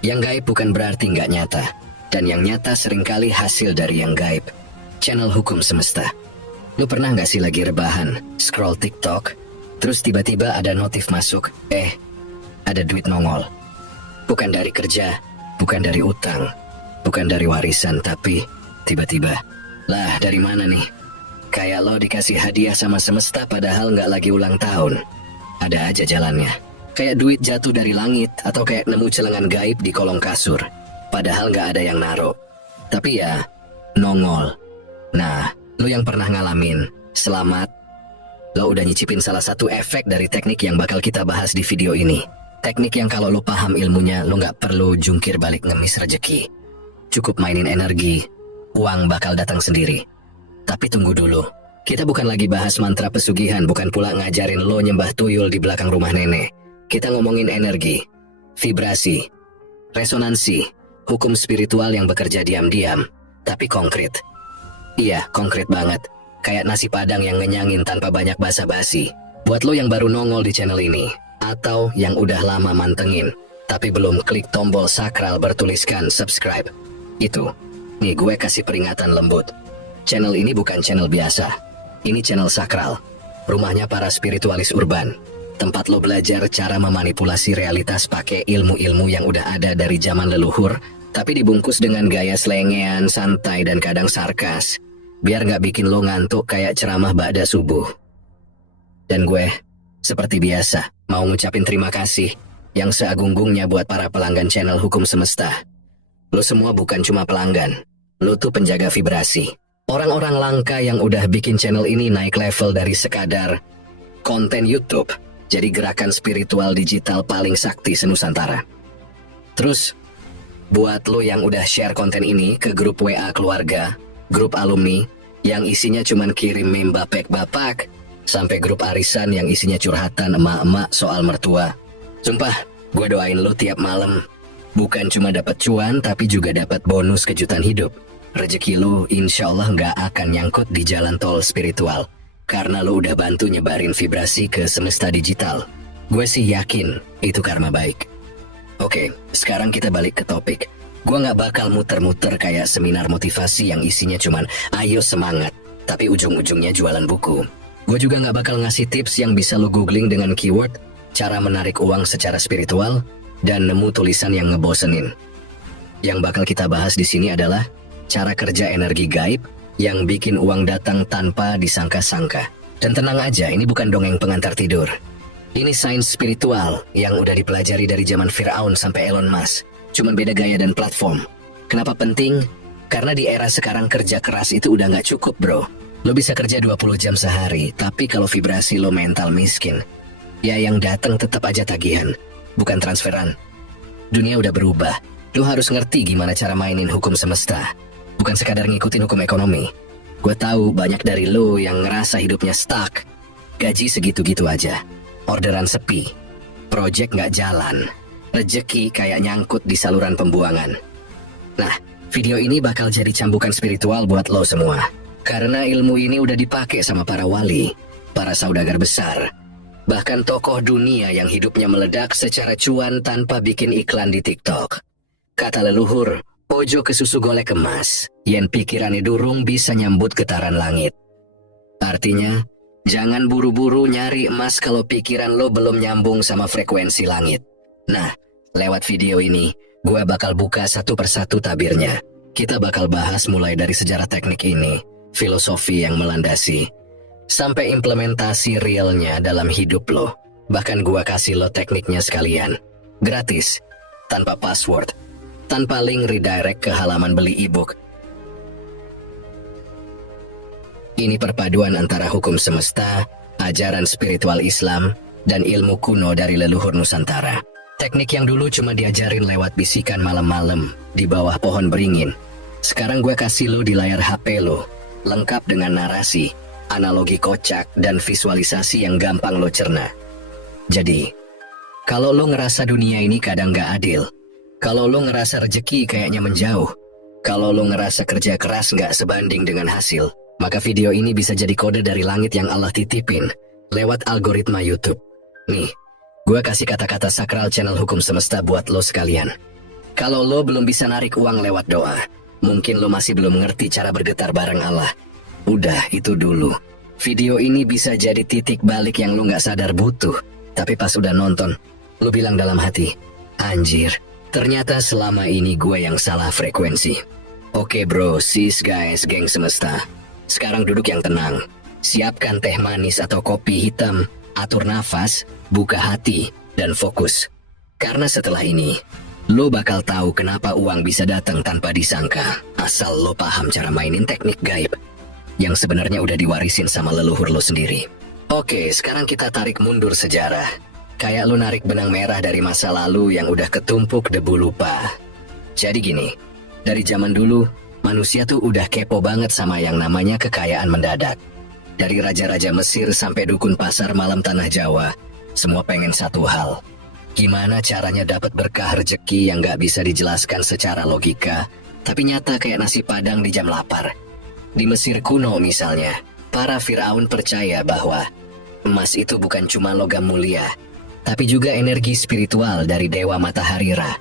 Yang gaib bukan berarti nggak nyata, dan yang nyata seringkali hasil dari yang gaib. Channel Hukum Semesta. Lu pernah nggak sih lagi rebahan, scroll TikTok, terus tiba-tiba ada notif masuk, ada duit nongol. Bukan dari kerja, bukan dari utang, bukan dari warisan, tapi tiba-tiba, lah dari mana nih? Kayak lo dikasih hadiah sama semesta padahal nggak lagi ulang tahun. Ada aja jalannya. Kayak duit jatuh dari langit atau kayak nemu celengan gaib di kolong kasur. Padahal nggak ada yang naruh. Tapi ya, nongol. Nah, lo yang pernah ngalamin, selamat. Lo udah nyicipin salah satu efek dari teknik yang bakal kita bahas di video ini. Teknik yang kalau lo paham ilmunya, lo nggak perlu jungkir balik ngemis rejeki. Cukup mainin energi, uang bakal datang sendiri. Tapi tunggu dulu, kita bukan lagi bahas mantra pesugihan, bukan pula ngajarin lo nyembah tuyul di belakang rumah nenek. Kita ngomongin energi, vibrasi, resonansi, hukum spiritual yang bekerja diam-diam, tapi konkret. Iya, konkret banget. Kayak nasi padang yang ngenyangin tanpa banyak basa-basi. Buat lo yang baru nongol di channel ini, atau yang udah lama mantengin, tapi belum klik tombol sakral bertuliskan subscribe. Itu, nih gue kasih peringatan lembut. Channel ini bukan channel biasa. Ini channel sakral. Rumahnya para spiritualis urban. Tempat lo belajar cara memanipulasi realitas pakai ilmu-ilmu yang udah ada dari zaman leluhur, tapi dibungkus dengan gaya selengean, santai, dan kadang sarkas. Biar nggak bikin lo ngantuk kayak ceramah ba'da subuh. Dan gue, seperti biasa, mau ngucapin terima kasih yang seagung-agungnya buat para pelanggan channel Hukum Semesta. Lo semua bukan cuma pelanggan, lo tuh penjaga vibrasi. Orang-orang langka yang udah bikin channel ini naik level dari sekadar konten YouTube jadi gerakan spiritual digital paling sakti senusantara. Terus, buat lo yang udah share konten ini ke grup WA keluarga, grup alumni yang isinya cuman kirim meme bapak-bapak, sampai grup arisan yang isinya curhatan emak-emak soal mertua. Sumpah, gue doain lo tiap malam. Bukan cuma dapat cuan, tapi juga dapat bonus kejutan hidup. Rezeki lo insya Allah nggak akan nyangkut di jalan tol spiritual. Karena lo udah bantu nyebarin vibrasi ke semesta digital. Gue sih yakin itu karma baik. Oke, sekarang kita balik ke topik. Gue nggak bakal muter-muter kayak seminar motivasi yang isinya cuman ayo semangat, tapi ujung-ujungnya jualan buku. Gue juga nggak bakal ngasih tips yang bisa lo googling dengan keyword cara menarik uang secara spiritual dan nemu tulisan yang ngebosenin. Yang bakal kita bahas di sini adalah cara kerja energi gaib yang bikin uang datang tanpa disangka-sangka. Dan tenang aja, ini bukan dongeng pengantar tidur. Ini sains spiritual yang udah dipelajari dari zaman Firaun sampai Elon Musk. Cuman beda gaya dan platform. Kenapa penting? Karena di era sekarang kerja keras itu udah nggak cukup, bro. Lo bisa kerja 20 jam sehari, tapi kalau vibrasi lo mental miskin, ya yang datang tetap aja tagihan, bukan transferan. Dunia udah berubah. Lo harus ngerti gimana cara mainin hukum semesta, bukan sekadar ngikutin hukum ekonomi. Gue tahu banyak dari lo yang ngerasa hidupnya stuck. Gaji segitu-gitu aja, orderan sepi, project nggak jalan, rezeki kayak nyangkut di saluran pembuangan. Nah, video ini bakal jadi cambukan spiritual buat lo semua. Karena ilmu ini udah dipakai sama para wali, para saudagar besar, bahkan tokoh dunia yang hidupnya meledak secara cuan tanpa bikin iklan di TikTok. Kata leluhur, ojo ke susu golek emas, yen pikirannya durung bisa nyambut getaran langit. Artinya, jangan buru-buru nyari emas kalau pikiran lo belum nyambung sama frekuensi langit. Nah, lewat video ini, gue bakal buka satu persatu tabirnya. Kita bakal bahas mulai dari sejarah teknik ini, filosofi yang melandasi, sampai implementasi realnya dalam hidup lo. Bahkan gue kasih lo tekniknya sekalian. Gratis, tanpa password, tanpa link redirect ke halaman beli ebook. Ini perpaduan antara hukum semesta, ajaran spiritual Islam, dan ilmu kuno dari leluhur Nusantara. Teknik yang dulu cuma diajarin lewat bisikan malam-malam di bawah pohon beringin. Sekarang gue kasih lo di layar HP lo, lengkap dengan narasi, analogi kocak, dan visualisasi yang gampang lo cerna. Jadi, kalau lo ngerasa dunia ini kadang gak adil, kalau lo ngerasa rezeki kayaknya menjauh, kalau lo ngerasa kerja keras gak sebanding dengan hasil, maka video ini bisa jadi kode dari langit yang Allah titipin lewat algoritma YouTube. Nih, gue kasih kata-kata sakral channel Hukum Semesta buat lo sekalian. Kalau lo belum bisa narik uang lewat doa, mungkin lo masih belum ngerti cara bergetar bareng Allah. Udah, itu dulu. Video ini bisa jadi titik balik yang lo nggak sadar butuh. Tapi pas udah nonton, lo bilang dalam hati, anjir, ternyata selama ini gue yang salah frekuensi. Oke bro, sis guys, geng semesta. Sekarang duduk yang tenang. Siapkan teh manis atau kopi hitam, atur nafas, buka hati, dan fokus. Karena setelah ini, lo bakal tahu kenapa uang bisa datang tanpa disangka, asal lo paham cara mainin teknik gaib yang sebenarnya udah diwarisin sama leluhur lo sendiri. Oke, sekarang kita tarik mundur sejarah. Kayak lo narik benang merah dari masa lalu yang udah ketumpuk debu lupa. Jadi gini, dari zaman dulu, manusia tuh udah kepo banget sama yang namanya kekayaan mendadak. Dari raja-raja Mesir sampai dukun pasar malam tanah Jawa, semua pengen satu hal. Gimana caranya dapat berkah rezeki yang gak bisa dijelaskan secara logika, tapi nyata kayak nasi padang di jam lapar. Di Mesir kuno misalnya, para Firaun percaya bahwa emas itu bukan cuma logam mulia, tapi juga energi spiritual dari Dewa Matahari Ra.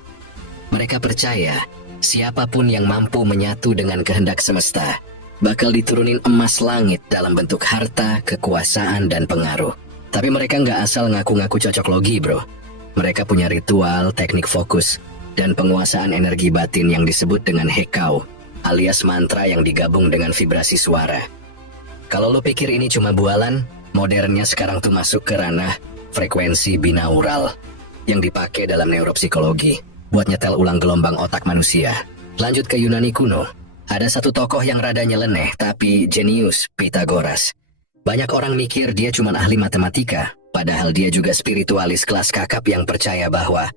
Mereka percaya, siapapun yang mampu menyatu dengan kehendak semesta, bakal diturunin emas langit dalam bentuk harta, kekuasaan, dan pengaruh. Tapi mereka nggak asal ngaku-ngaku cocok logi, bro. Mereka punya ritual, teknik fokus, dan penguasaan energi batin yang disebut dengan hekau, alias mantra yang digabung dengan vibrasi suara. Kalau lo pikir ini cuma bualan, modernnya sekarang tuh masuk ke ranah frekuensi binaural yang dipakai dalam neuropsikologi buat nyetel ulang gelombang otak manusia. Lanjut ke Yunani kuno. Ada satu tokoh yang rada nyeleneh tapi jenius, Pythagoras. Banyak orang mikir dia cuma ahli matematika, padahal dia juga spiritualis kelas kakap yang percaya bahwa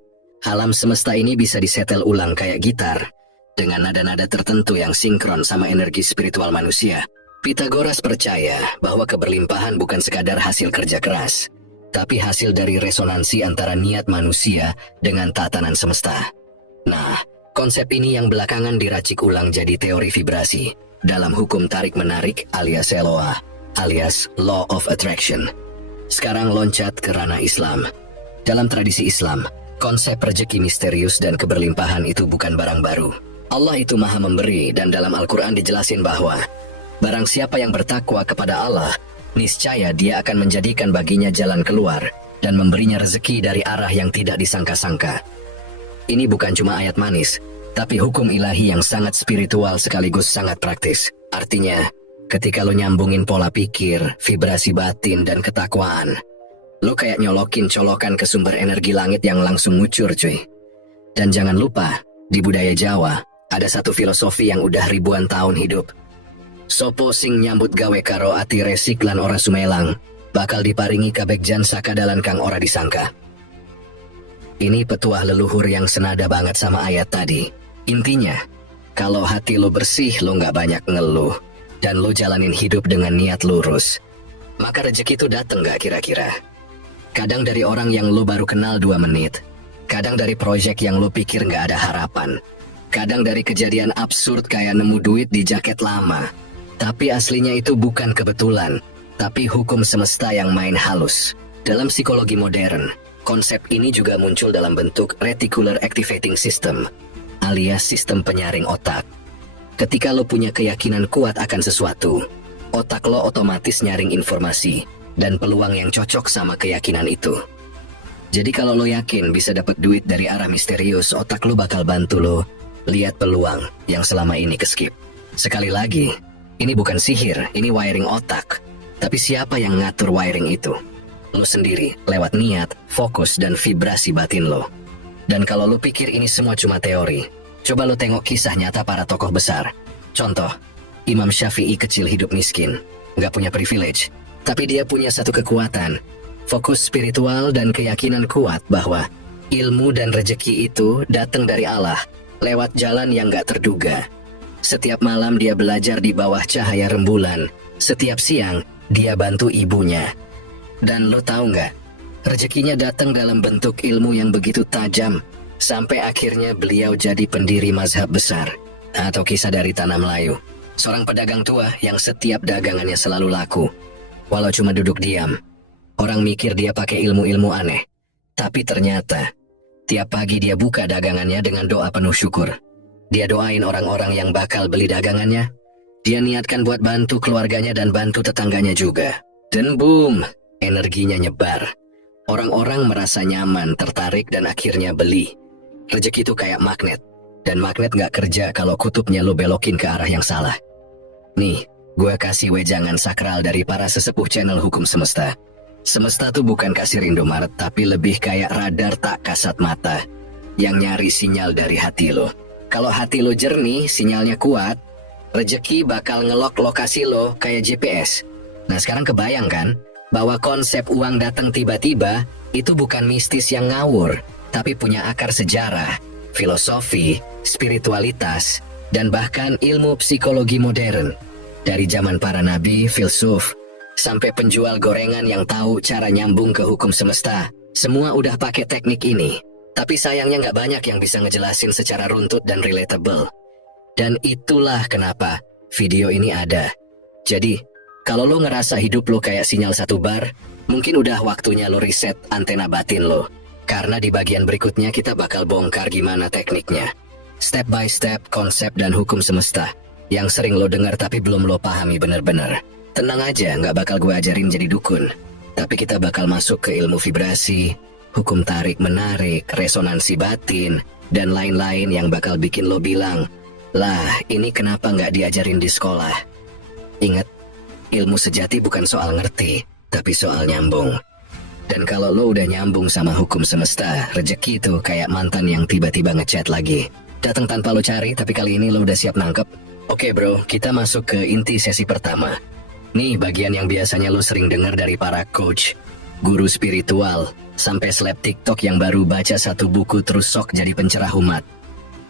alam semesta ini bisa disetel ulang kayak gitar, dengan nada-nada tertentu yang sinkron sama energi spiritual manusia. Pythagoras percaya bahwa keberlimpahan bukan sekadar hasil kerja keras, tapi hasil dari resonansi antara niat manusia dengan tatanan semesta. Nah, konsep ini yang belakangan diracik ulang jadi teori vibrasi dalam hukum tarik-menarik alias LOA, alias Law of Attraction. Sekarang loncat ke ranah Islam. Dalam tradisi Islam, konsep rezeki misterius dan keberlimpahan itu bukan barang baru. Allah itu maha memberi dan dalam Al-Quran dijelasin bahwa barang siapa yang bertakwa kepada Allah, niscaya dia akan menjadikan baginya jalan keluar dan memberinya rezeki dari arah yang tidak disangka-sangka. Ini bukan cuma ayat manis, tapi hukum ilahi yang sangat spiritual sekaligus sangat praktis. Artinya, ketika lo nyambungin pola pikir, vibrasi batin, dan ketakwaan, lo kayak nyolokin colokan ke sumber energi langit yang langsung ngucur cuy. Dan jangan lupa, di budaya Jawa, ada satu filosofi yang udah ribuan tahun hidup. Sopo sing nyambut gawe karo ati resik lan ora sumelang, bakal diparingi kabegjan sakadalan kang ora disangka. Ini petuah leluhur yang senada banget sama ayat tadi. Intinya, kalau hati lo bersih, lo nggak banyak ngeluh, dan lo jalanin hidup dengan niat lurus, maka rezeki itu dateng nggak kira-kira? Kadang dari orang yang lo baru kenal 2 menit, kadang dari proyek yang lo pikir nggak ada harapan, kadang dari kejadian absurd kayak nemu duit di jaket lama. Tapi aslinya itu bukan kebetulan, tapi hukum semesta yang main halus. Dalam psikologi modern, konsep ini juga muncul dalam bentuk reticular activating system, alias sistem penyaring otak. Ketika lo punya keyakinan kuat akan sesuatu, otak lo otomatis nyaring informasi dan peluang yang cocok sama keyakinan itu. Jadi kalau lo yakin bisa dapat duit dari arah misterius, otak lo bakal bantu lo lihat peluang yang selama ini keskip. Sekali lagi, ini bukan sihir, ini wiring otak. Tapi siapa yang ngatur wiring itu? Lo sendiri, lewat niat, fokus, dan vibrasi batin lo. Dan kalau lo pikir ini semua cuma teori, coba lo tengok kisah nyata para tokoh besar. Contoh, Imam Syafi'i kecil hidup miskin, nggak punya privilege, tapi dia punya satu kekuatan, fokus spiritual dan keyakinan kuat bahwa ilmu dan rezeki itu datang dari Allah, lewat jalan yang nggak terduga. Setiap malam dia belajar di bawah cahaya rembulan, setiap siang dia bantu ibunya. Dan lo tahu nggak, rezekinya datang dalam bentuk ilmu yang begitu tajam, sampai akhirnya beliau jadi pendiri mazhab besar. Atau kisah dari Tanah Melayu, seorang pedagang tua yang setiap dagangannya selalu laku. Walau cuma duduk diam, orang mikir dia pakai ilmu-ilmu aneh. Tapi ternyata, Tiap pagi dia buka dagangannya dengan doa penuh syukur. Dia doain orang-orang yang bakal beli dagangannya. Dia niatkan buat bantu keluarganya dan bantu tetangganya juga. Dan boom, energinya nyebar. Orang-orang merasa nyaman, tertarik, dan akhirnya beli. Rezeki itu kayak magnet. Dan magnet nggak kerja kalau kutubnya lo belokin ke arah yang salah. Nih, gue kasih wejangan sakral dari para sesepuh channel Hukum Semesta. Semesta tuh bukan kasir Indomaret, tapi lebih kayak radar tak kasat mata yang nyari sinyal dari hati lo. Kalau hati lo jernih, sinyalnya kuat, rezeki bakal ngelok lokasi lo kayak GPS. Nah sekarang kebayang kan, bahwa konsep uang datang tiba-tiba itu bukan mistis yang ngawur, tapi punya akar sejarah, filosofi, spiritualitas, dan bahkan ilmu psikologi modern. Dari zaman para nabi, filsuf, sampai penjual gorengan yang tahu cara nyambung ke hukum semesta, semua udah pakai teknik ini. Tapi sayangnya nggak banyak yang bisa ngejelasin secara runtut dan relatable. Dan itulah kenapa video ini ada. Jadi, kalau lo ngerasa hidup lo kayak sinyal satu bar, mungkin udah waktunya lo reset antena batin lo. Karena di bagian berikutnya kita bakal bongkar gimana tekniknya. Step by step konsep dan hukum semesta yang sering lo dengar tapi belum lo pahami bener-bener. Tenang aja, nggak bakal gue ajarin jadi dukun. Tapi kita bakal masuk ke ilmu vibrasi, hukum tarik-menarik, resonansi batin, dan lain-lain yang bakal bikin lo bilang, lah ini kenapa nggak diajarin di sekolah? Ingat, ilmu sejati bukan soal ngerti, tapi soal nyambung. Dan kalau lo udah nyambung sama hukum semesta, rezeki itu kayak mantan yang tiba-tiba ngechat lagi. Datang tanpa lo cari, tapi kali ini lo udah siap nangkep. Oke bro, kita masuk ke inti sesi pertama. Nih bagian yang biasanya lo sering dengar dari para coach, guru spiritual, sampai seleb TikTok yang baru baca satu buku terus sok jadi pencerah umat.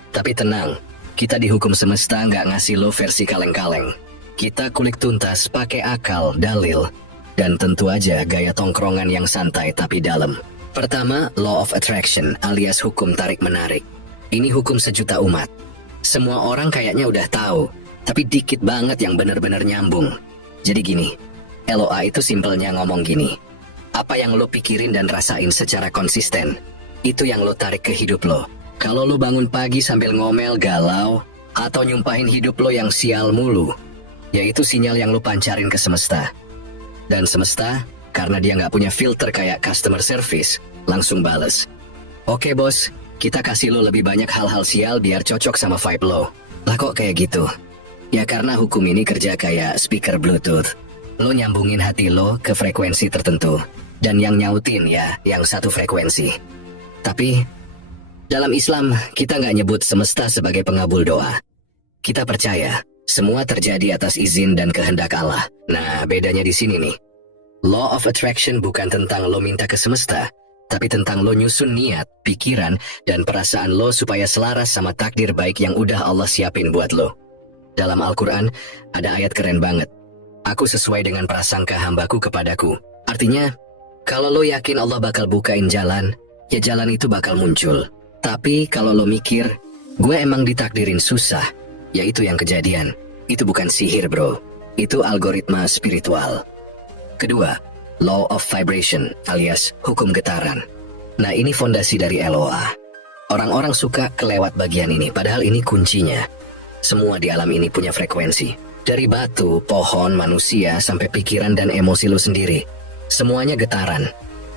Tapi tenang, kita di hukum semesta nggak ngasih lo versi kaleng-kaleng. Kita kulik tuntas pakai akal, dalil, dan tentu aja gaya tongkrongan yang santai tapi dalam. Pertama, Law of Attraction alias hukum tarik-menarik. Ini hukum sejuta umat. Semua orang kayaknya udah tahu, tapi dikit banget yang benar-benar nyambung. Jadi gini, LOA itu simpelnya ngomong gini. Apa yang lo pikirin dan rasain secara konsisten, itu yang lo tarik ke hidup lo. Kalau lo bangun pagi sambil ngomel galau, atau nyumpahin hidup lo yang sial mulu, yaitu sinyal yang lo pancarin ke semesta. Dan semesta, karena dia nggak punya filter kayak customer service, langsung bales. Oke bos, kita kasih lo lebih banyak hal-hal sial biar cocok sama vibe lo. Lah kok kayak gitu? Ya karena hukum ini kerja kayak speaker Bluetooth. Lo nyambungin hati lo ke frekuensi tertentu. Dan yang nyautin ya, yang satu frekuensi. Tapi, dalam Islam, kita nggak nyebut semesta sebagai pengabul doa. Kita percaya, semua terjadi atas izin dan kehendak Allah. Nah, bedanya di sini nih. Law of Attraction bukan tentang lo minta ke semesta, tapi tentang lo nyusun niat, pikiran, dan perasaan lo supaya selaras sama takdir baik yang udah Allah siapin buat lo. Dalam Al-Quran, ada ayat keren banget. Aku sesuai dengan prasangka hambaku kepadaku. Artinya, kalau lo yakin Allah bakal bukain jalan, ya jalan itu bakal muncul. Tapi kalau lo mikir, gue emang ditakdirin susah, ya itu yang kejadian. Itu bukan sihir bro, itu algoritma spiritual. Kedua, Law of Vibration alias hukum getaran. Nah ini fondasi dari LOA. Orang-orang suka kelewat bagian ini, padahal ini kuncinya. Semua di alam ini punya frekuensi. Dari batu, pohon, manusia, sampai pikiran dan emosi lo sendiri. Semuanya getaran.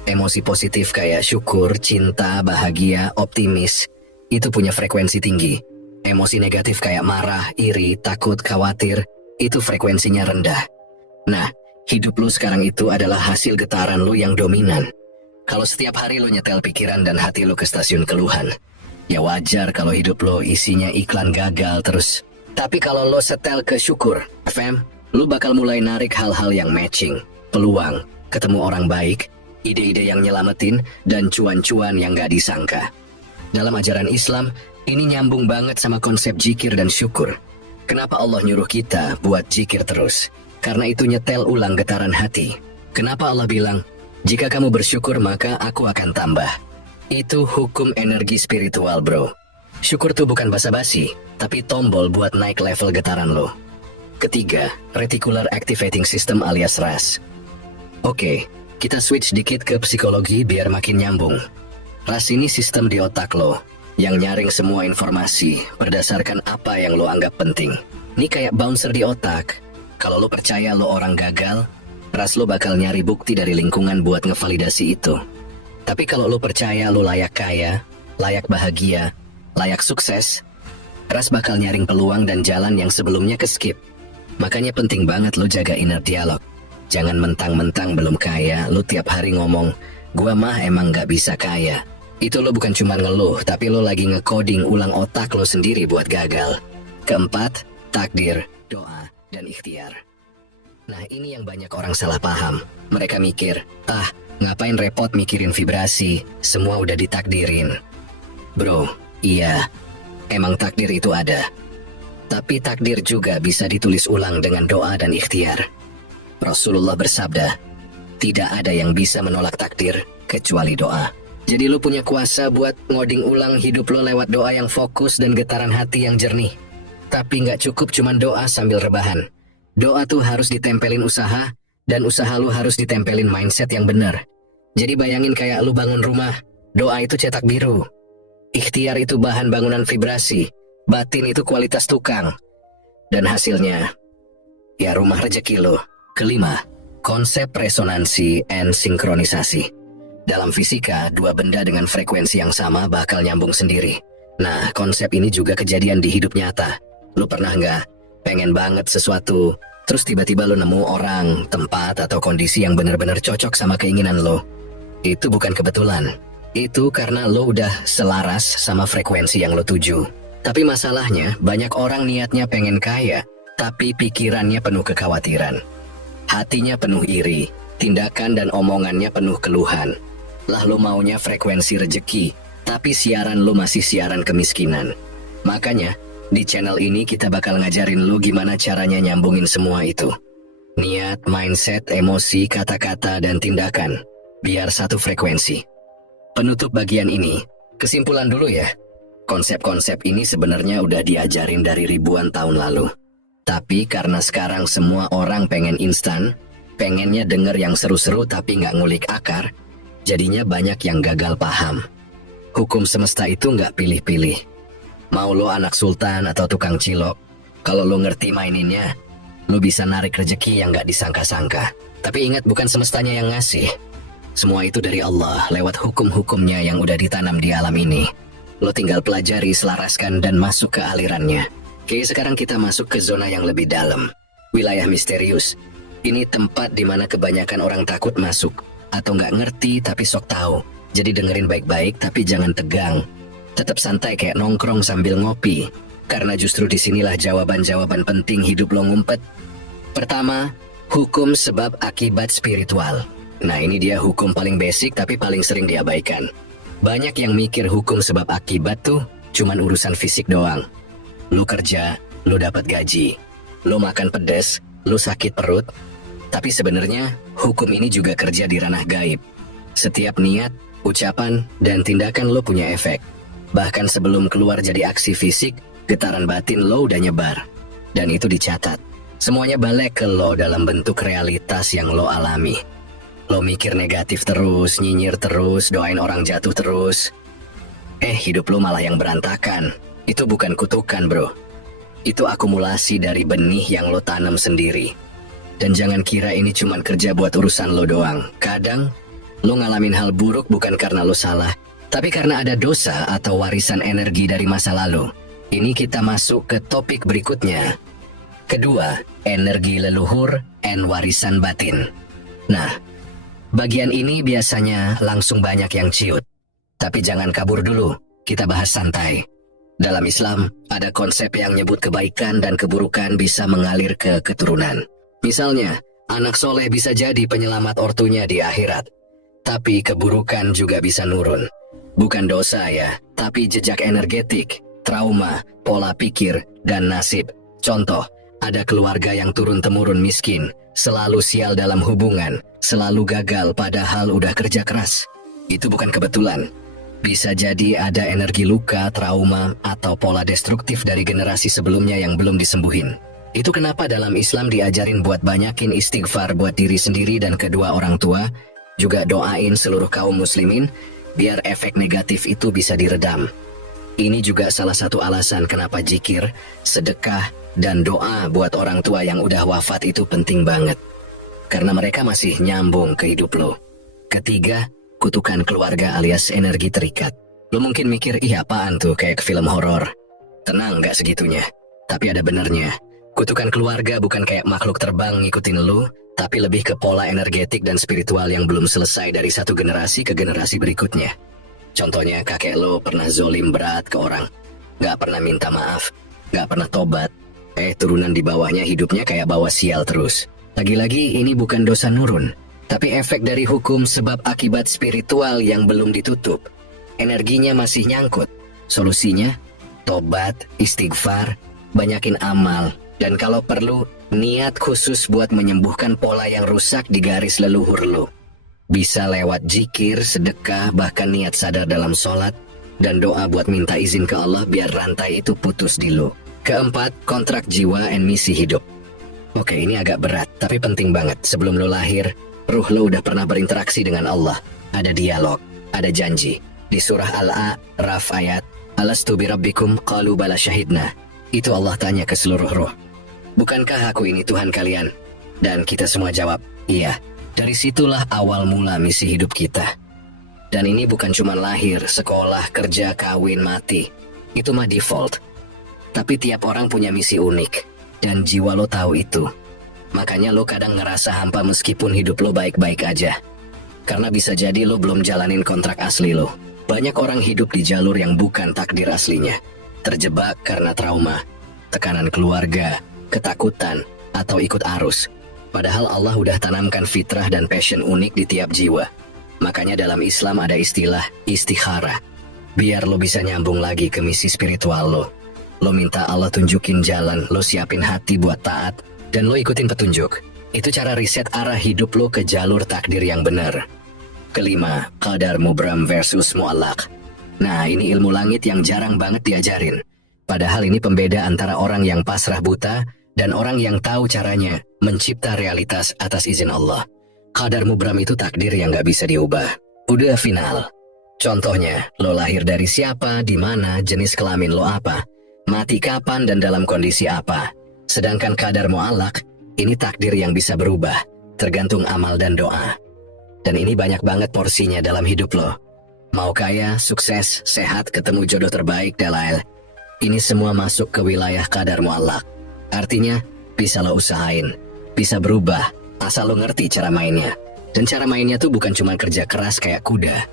Emosi positif kayak syukur, cinta, bahagia, optimis, itu punya frekuensi tinggi. Emosi negatif kayak marah, iri, takut, khawatir, itu frekuensinya rendah. Nah, hidup lo sekarang itu adalah hasil getaran lo yang dominan. Kalau setiap hari lo nyetel pikiran dan hati lo ke stasiun keluhan, ya wajar kalau hidup lo isinya iklan gagal terus. Tapi kalau lo setel ke syukur, fam, lo bakal mulai narik hal-hal yang matching, peluang, ketemu orang baik, ide-ide yang nyelamatin, dan cuan-cuan yang gak disangka. Dalam ajaran Islam, ini nyambung banget sama konsep zikir dan syukur. Kenapa Allah nyuruh kita buat zikir terus? Karena itu nyetel ulang getaran hati. Kenapa Allah bilang, jika kamu bersyukur maka aku akan tambah. Itu hukum energi spiritual bro. Syukur tuh bukan basa-basi, tapi tombol buat naik level getaran lo. Ketiga, Reticular Activating System alias RAS. Oke, kita switch dikit ke psikologi biar makin nyambung. Ras ini sistem di otak lo, yang nyaring semua informasi berdasarkan apa yang lo anggap penting. Ini kayak bouncer di otak. Kalau lo percaya lo orang gagal, ras lo bakal nyari bukti dari lingkungan buat ngevalidasi itu. Tapi kalau lo percaya lo layak kaya, layak bahagia, layak sukses, ras bakal nyaring peluang dan jalan yang sebelumnya ke-skip. Makanya penting banget lo jaga inner dialog. Jangan mentang-mentang belum kaya, lo tiap hari ngomong, gua mah emang gak bisa kaya. Itu lo bukan cuma ngeluh, tapi lo lagi nge-coding ulang otak lo sendiri buat gagal. Keempat, takdir, doa, dan ikhtiar. Nah ini yang banyak orang salah paham. Mereka mikir, ngapain repot mikirin vibrasi, semua udah ditakdirin. Bro, iya, emang takdir itu ada. Tapi takdir juga bisa ditulis ulang dengan doa dan ikhtiar. Rasulullah bersabda, tidak ada yang bisa menolak takdir kecuali doa. Jadi lu punya kuasa buat ngoding ulang hidup lo lewat doa yang fokus dan getaran hati yang jernih. Tapi nggak cukup cuman doa sambil rebahan. Doa tuh harus ditempelin usaha, dan usaha lu harus ditempelin mindset yang benar. Jadi bayangin kayak lu bangun rumah, doa itu cetak biru. Ikhtiar itu bahan bangunan vibrasi, batin itu kualitas tukang. Dan hasilnya, ya rumah rejeki lo. Kelima, konsep resonansi and sinkronisasi. Dalam fisika, dua benda dengan frekuensi yang sama bakal nyambung sendiri. Nah, konsep ini juga kejadian di hidup nyata. Lu pernah nggak pengen banget sesuatu, terus tiba-tiba lu nemu orang, tempat, atau kondisi yang benar-benar cocok sama keinginan lo? Itu bukan kebetulan. Itu karena lo udah selaras sama frekuensi yang lo tuju. Tapi masalahnya, banyak orang niatnya pengen kaya, tapi pikirannya penuh kekhawatiran. Hatinya penuh iri, tindakan dan omongannya penuh keluhan. Lah lo maunya frekuensi rejeki, tapi siaran lo masih siaran kemiskinan. Makanya, di channel ini kita bakal ngajarin lo gimana caranya nyambungin semua itu. Niat, mindset, emosi, kata-kata, dan tindakan. Biar satu frekuensi. Penutup bagian ini, kesimpulan dulu ya. Konsep-konsep ini sebenarnya udah diajarin dari ribuan tahun lalu. Tapi karena sekarang semua orang pengen instan, pengennya denger yang seru-seru tapi nggak ngulik akar, jadinya banyak yang gagal paham. Hukum semesta itu nggak pilih-pilih. Mau lo anak sultan atau tukang cilok, kalau lo ngerti maininnya, lo bisa narik rezeki yang nggak disangka-sangka. Tapi ingat, bukan semestanya yang ngasih. Semua itu dari Allah lewat hukum-hukumnya yang udah ditanam di alam ini. Lo tinggal pelajari, selaraskan, dan masuk ke alirannya. Oke, sekarang kita masuk ke zona yang lebih dalam. Wilayah misterius. Ini tempat dimana kebanyakan orang takut masuk. Atau nggak ngerti tapi sok tahu. Jadi dengerin baik-baik tapi jangan tegang. Tetap santai kayak nongkrong sambil ngopi. Karena justru disinilah jawaban-jawaban penting hidup lo ngumpet. Pertama, hukum sebab akibat spiritual. Nah ini dia hukum paling basic tapi paling sering diabaikan. Banyak yang mikir hukum sebab akibat tuh cuman urusan fisik doang. Lu kerja, lu dapat gaji. Lu makan pedas, lu sakit perut. Tapi sebenarnya hukum ini juga kerja di ranah gaib. Setiap niat, ucapan, dan tindakan lo punya efek. Bahkan sebelum keluar jadi aksi fisik, getaran batin lo udah nyebar. Dan itu dicatat. Semuanya balik ke lo dalam bentuk realitas yang lo alami. Lo mikir negatif terus, nyinyir terus, doain orang jatuh terus. Hidup lo malah yang berantakan. Itu bukan kutukan, bro. Itu akumulasi dari benih yang lo tanam sendiri. Dan jangan kira ini cuman kerja buat urusan lo doang. Kadang, lo ngalamin hal buruk bukan karena lo salah, tapi karena ada dosa atau warisan energi dari masa lalu. Ini kita masuk ke topik berikutnya. Kedua, energi leluhur and warisan batin. Nah, bagian ini biasanya langsung banyak yang ciut. Tapi jangan kabur dulu, kita bahas santai. Dalam Islam, ada konsep yang nyebut kebaikan dan keburukan bisa mengalir ke keturunan. Misalnya, anak soleh bisa jadi penyelamat ortunya di akhirat. Tapi keburukan juga bisa nurun. Bukan dosa ya, tapi jejak energetik, trauma, pola pikir, dan nasib. Contoh, ada keluarga yang turun-temurun miskin, selalu sial dalam hubungan, selalu gagal padahal udah kerja keras. Itu bukan kebetulan. Bisa jadi ada energi luka, trauma, atau pola destruktif dari generasi sebelumnya yang belum disembuhin. Itu kenapa dalam Islam diajarin buat banyakin istighfar buat diri sendiri dan kedua orang tua, juga doain seluruh kaum muslimin, biar efek negatif itu bisa diredam. Ini juga salah satu alasan kenapa zikir, sedekah, dan doa buat orang tua yang udah wafat itu penting banget. Karena mereka masih nyambung ke hidup lo. Ketiga, kutukan keluarga alias energi terikat. Lo mungkin mikir, ih apaan tuh kayak film horor. Tenang, gak segitunya. Tapi ada benernya. Kutukan keluarga bukan kayak makhluk terbang ngikutin lo, tapi lebih ke pola energetik dan spiritual yang belum selesai dari satu generasi ke generasi berikutnya. Contohnya kakek lo pernah zolim berat ke orang, gak pernah minta maaf, gak pernah tobat. Turunan di bawahnya hidupnya kayak bawa sial terus. Lagi-lagi ini bukan dosa nurun, tapi efek dari hukum sebab akibat spiritual yang belum ditutup. Energinya masih nyangkut. Solusinya, tobat, istighfar, banyakin amal, dan kalau perlu, niat khusus buat menyembuhkan pola yang rusak di garis leluhur lo. Bisa lewat zikir, sedekah, bahkan niat sadar dalam sholat, dan doa buat minta izin ke Allah biar rantai itu putus di lo. Keempat, kontrak jiwa and misi hidup. Oke, ini agak berat, tapi penting banget. Sebelum lo lahir, ruh lo udah pernah berinteraksi dengan Allah. Ada dialog, ada janji. Di surah Al-A'raf ayat, Alastu birabbikum qalu bala syahidna. Itu Allah tanya ke seluruh ruh. Bukankah aku ini Tuhan kalian? Dan kita semua jawab, iya. Dari situlah awal mula misi hidup kita. Dan ini bukan cuma lahir, sekolah, kerja, kawin, mati. Itu mah default. Tapi tiap orang punya misi unik. Dan jiwa lo tahu itu. Makanya lo kadang ngerasa hampa meskipun hidup lo baik-baik aja. Karena bisa jadi lo belum jalanin kontrak asli lo. Banyak orang hidup di jalur yang bukan takdir aslinya. Terjebak karena trauma, tekanan keluarga, ketakutan, atau ikut arus. Padahal Allah udah tanamkan fitrah dan passion unik di tiap jiwa. Makanya dalam Islam ada istilah istikharah. Biar lo bisa nyambung lagi ke misi spiritual lo. Lo minta Allah tunjukin jalan, lo siapin hati buat taat, dan lo ikutin petunjuk. Itu cara riset arah hidup lo ke jalur takdir yang benar. Kelima, qadar mubram versus mu'allaq. Nah, ini ilmu langit yang jarang banget diajarin. Padahal ini pembeda antara orang yang pasrah buta dan orang yang tahu caranya mencipta realitas atas izin Allah. Qadar mubram itu takdir yang gak bisa diubah. Udah final. Contohnya, lo lahir dari siapa, di mana, jenis kelamin lo apa, mati kapan dan dalam kondisi apa. Sedangkan qadar mu'allaq, ini takdir yang bisa berubah, tergantung amal dan doa. Dan ini banyak banget porsinya dalam hidup lo. Mau kaya, sukses, sehat, ketemu jodoh terbaik, dalail. Ini semua masuk ke wilayah qadar mu'allaq. Artinya, bisa lo usahain, bisa berubah, asal lo ngerti cara mainnya. Dan cara mainnya tuh bukan cuma kerja keras kayak kuda,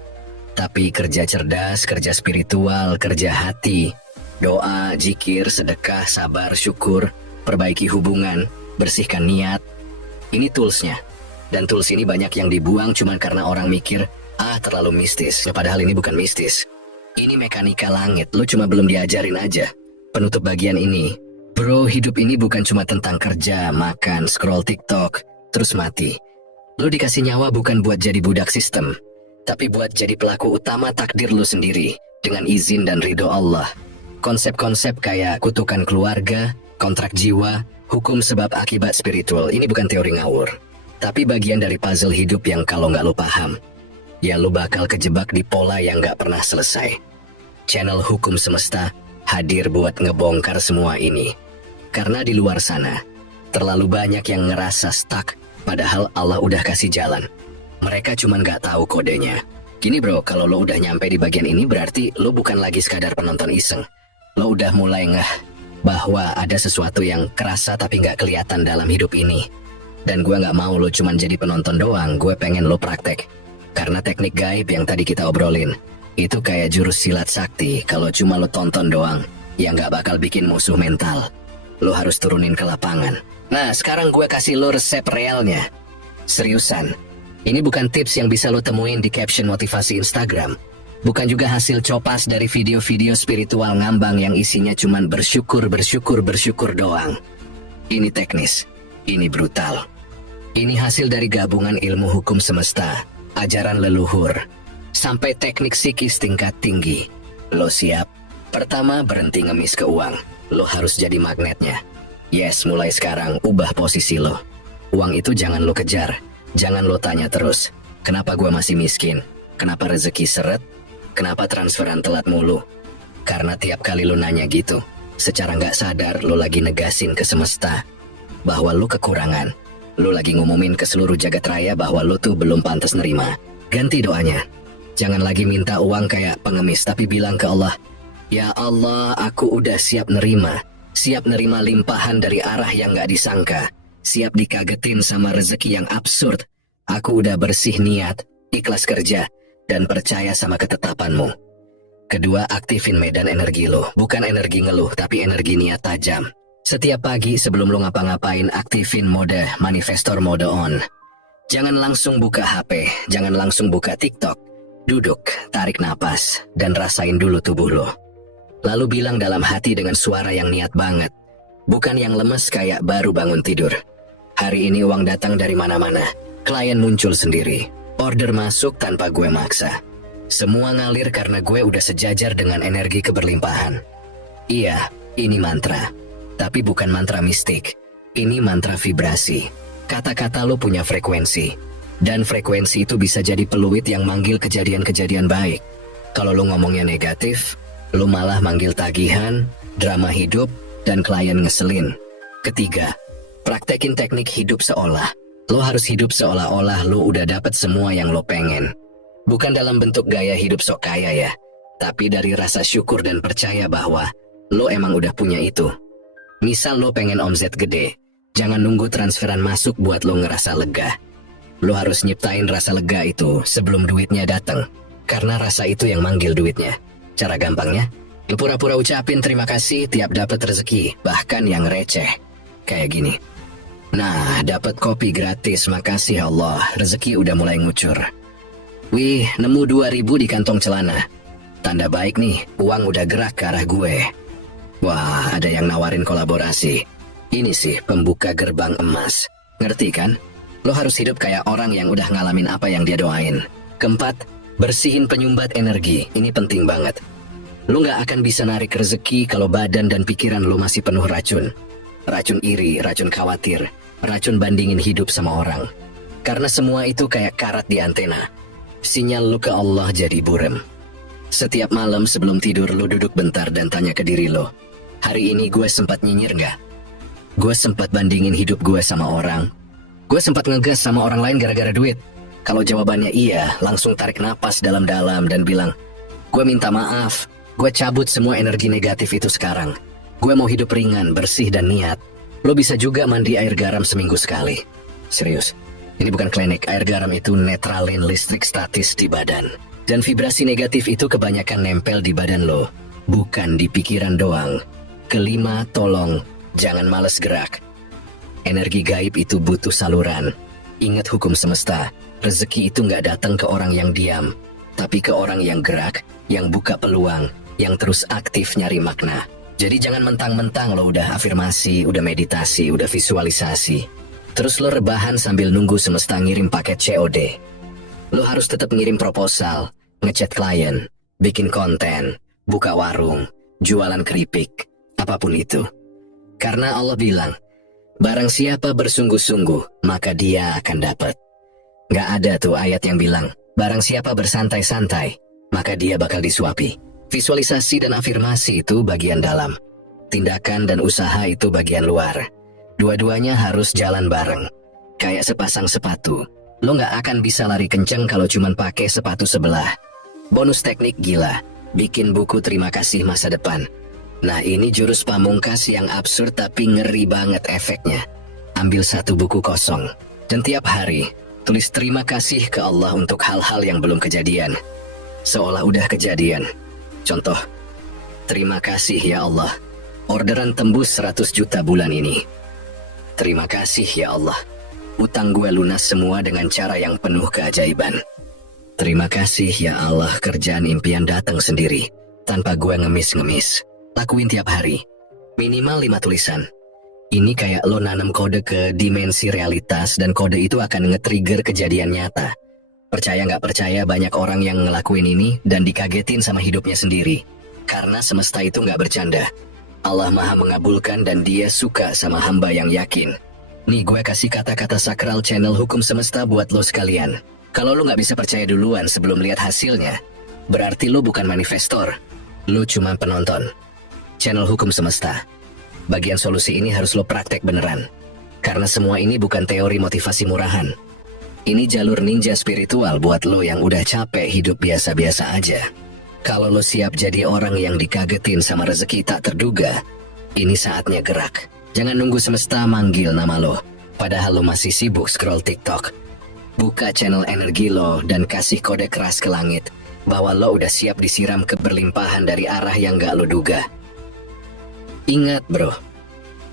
tapi kerja cerdas, kerja spiritual, kerja hati. Doa, zikir, sedekah, sabar, syukur, perbaiki hubungan, bersihkan niat. Ini toolsnya. Dan tools ini banyak yang dibuang cuma karena orang mikir, terlalu mistis. Ya, padahal ini bukan mistis. Ini mekanika langit, lo cuma belum diajarin aja. Penutup bagian ini, bro, hidup ini bukan cuma tentang kerja, makan, scroll TikTok, terus mati. Lo dikasih nyawa bukan buat jadi budak sistem, tapi buat jadi pelaku utama takdir lo sendiri, dengan izin dan ridho Allah. Konsep-konsep kayak kutukan keluarga, kontrak jiwa, hukum sebab akibat spiritual, ini bukan teori ngawur. Tapi bagian dari puzzle hidup yang kalau nggak lo paham, ya lo bakal kejebak di pola yang nggak pernah selesai. Channel Hukum Semesta hadir buat ngebongkar semua ini. Karena di luar sana, terlalu banyak yang ngerasa stuck, padahal Allah udah kasih jalan. Mereka cuma nggak tahu kodenya. Gini bro, kalau lo udah nyampe di bagian ini berarti lo bukan lagi sekadar penonton iseng. Lo udah mulai ngeh bahwa ada sesuatu yang kerasa tapi nggak kelihatan dalam hidup ini. Dan gue nggak mau lo cuma jadi penonton doang, gue pengen lo praktek. Karena teknik gaib yang tadi kita obrolin, itu kayak jurus silat sakti. Kalau cuma lo tonton doang, ya nggak bakal bikin musuh mental. Lo harus turunin ke lapangan. Nah, sekarang gue kasih lo resep realnya. Seriusan, ini bukan tips yang bisa lo temuin di caption motivasi Instagram. Bukan juga hasil copas dari video-video spiritual ngambang yang isinya cuma bersyukur doang. Ini teknis. Ini brutal. Ini hasil dari gabungan ilmu hukum semesta, ajaran leluhur, sampai teknik psikis tingkat tinggi. Lo siap? Pertama, berhenti ngemis ke uang. Lo harus jadi magnetnya. Yes, mulai sekarang, ubah posisi lo. Uang itu jangan lo kejar. Jangan lo tanya terus, kenapa gue masih miskin? Kenapa rezeki seret? Kenapa transferan telat mulu? Karena tiap kali lu nanya gitu, secara nggak sadar lu lagi negasin ke semesta bahwa lu kekurangan. Lu lagi ngumumin ke seluruh jagat raya bahwa lu tuh belum pantas nerima. Ganti doanya. Jangan lagi minta uang kayak pengemis, tapi bilang ke Allah, "Ya Allah, aku udah siap nerima limpahan dari arah yang nggak disangka. Siap dikagetin sama rezeki yang absurd. Aku udah bersih niat, ikhlas kerja, dan percaya sama ketetapanmu." Kedua, aktifin medan energi lo. Bukan energi ngeluh, tapi energi niat tajam. Setiap pagi sebelum lo ngapa-ngapain, aktifin mode manifestor mode on. Jangan langsung buka HP, jangan langsung buka TikTok. Duduk, tarik napas, dan rasain dulu tubuh lo. Lalu bilang dalam hati dengan suara yang niat banget. Bukan yang lemes kayak baru bangun tidur. Hari ini uang datang dari mana-mana. Klien muncul sendiri. Order masuk tanpa gue maksa. Semua ngalir karena gue udah sejajar dengan energi keberlimpahan. Iya, ini mantra. Tapi bukan mantra mistik. Ini mantra vibrasi. Kata-kata lo punya frekuensi. Dan frekuensi itu bisa jadi peluit yang manggil kejadian-kejadian baik. Kalau lo ngomongnya negatif, lo malah manggil tagihan, drama hidup, dan klien ngeselin. Ketiga, praktekin teknik hidup seolah. Lo harus hidup seolah-olah lo udah dapet semua yang lo pengen. Bukan dalam bentuk gaya hidup sok kaya ya, tapi dari rasa syukur dan percaya bahwa lo emang udah punya itu. Misal lo pengen omset gede, jangan nunggu transferan masuk buat lo ngerasa lega. Lo harus nyiptain rasa lega itu sebelum duitnya datang, karena rasa itu yang manggil duitnya. Cara gampangnya, lo pura-pura ucapin terima kasih tiap dapat rezeki, bahkan yang receh. Kayak gini. Nah, dapat kopi gratis, makasih Allah, rezeki udah mulai ngucur. Wih, nemu 2.000 di kantong celana. Tanda baik nih, uang udah gerak ke arah gue. Wah, ada yang nawarin kolaborasi. Ini sih pembuka gerbang emas. Ngerti kan? Lo harus hidup kayak orang yang udah ngalamin apa yang dia doain. Keempat, bersihin penyumbat energi. Ini penting banget. Lo nggak akan bisa narik rezeki kalau badan dan pikiran lo masih penuh racun. Racun iri, racun khawatir, racun bandingin hidup sama orang. Karena semua itu kayak karat di antena. Sinyal lo ke Allah jadi burem. Setiap malam sebelum tidur lo duduk bentar dan tanya ke diri lo, hari ini gue sempat nyinyir nggak? Gue sempat bandingin hidup gue sama orang? Gue sempat ngegas sama orang lain gara-gara duit? Kalau jawabannya iya, langsung tarik napas dalam-dalam dan bilang, gue minta maaf, gue cabut semua energi negatif itu sekarang. Gue mau hidup ringan, bersih dan niat. Lo bisa juga mandi air garam seminggu sekali. Serius, ini bukan klinik. Air garam itu netralin listrik statis di badan. Dan vibrasi negatif itu kebanyakan nempel di badan lo, bukan di pikiran doang. Kelima, tolong, jangan males gerak. Energi gaib itu butuh saluran. Ingat hukum semesta, rezeki itu nggak datang ke orang yang diam, tapi ke orang yang gerak, yang buka peluang, yang terus aktif nyari makna. Jadi jangan mentang-mentang lo udah afirmasi, udah meditasi, udah visualisasi. Terus lo rebahan sambil nunggu semesta ngirim paket COD. Lo harus tetap ngirim proposal, ngechat klien, bikin konten, buka warung, jualan keripik, apapun itu. Karena Allah bilang, barang siapa bersungguh-sungguh, maka dia akan dapat. Gak ada tuh ayat yang bilang, barang siapa bersantai-santai, maka dia bakal disuapi. Visualisasi dan afirmasi itu bagian dalam. Tindakan dan usaha itu bagian luar. Dua-duanya harus jalan bareng. Kayak sepasang sepatu. Lo gak akan bisa lari kenceng kalau cuman pakai sepatu sebelah. Bonus teknik gila, bikin buku terima kasih masa depan. Nah ini jurus pamungkas yang absurd tapi ngeri banget efeknya. Ambil satu buku kosong, dan tiap hari, tulis terima kasih ke Allah untuk hal-hal yang belum kejadian. Seolah udah kejadian. Contoh, terima kasih ya Allah, orderan tembus 100 juta bulan ini. Terima kasih ya Allah, utang gue lunas semua dengan cara yang penuh keajaiban. Terima kasih ya Allah, kerjaan impian datang sendiri, tanpa gue ngemis-ngemis. Lakuin tiap hari, minimal 5 tulisan. Ini kayak lo nanam kode ke dimensi realitas dan kode itu akan nge-trigger kejadian nyata. Percaya nggak percaya banyak orang yang ngelakuin ini dan dikagetin sama hidupnya sendiri. Karena semesta itu nggak bercanda. Allah maha mengabulkan dan dia suka sama hamba yang yakin. Nih gue kasih kata-kata sakral channel hukum semesta buat lo sekalian. Kalau lo nggak bisa percaya duluan sebelum lihat hasilnya, berarti lo bukan manifestor. Lo cuma penonton. Channel Hukum Semesta. Bagian solusi ini harus lo praktek beneran. Karena semua ini bukan teori motivasi murahan. Ini jalur ninja spiritual buat lo yang udah capek hidup biasa-biasa aja. Kalau lo siap jadi orang yang dikagetin sama rezeki tak terduga, ini saatnya gerak. Jangan nunggu semesta manggil nama lo, padahal lo masih sibuk scroll TikTok. Buka channel energi lo dan kasih kode keras ke langit bahwa lo udah siap disiram keberlimpahan dari arah yang gak lo duga. Ingat bro,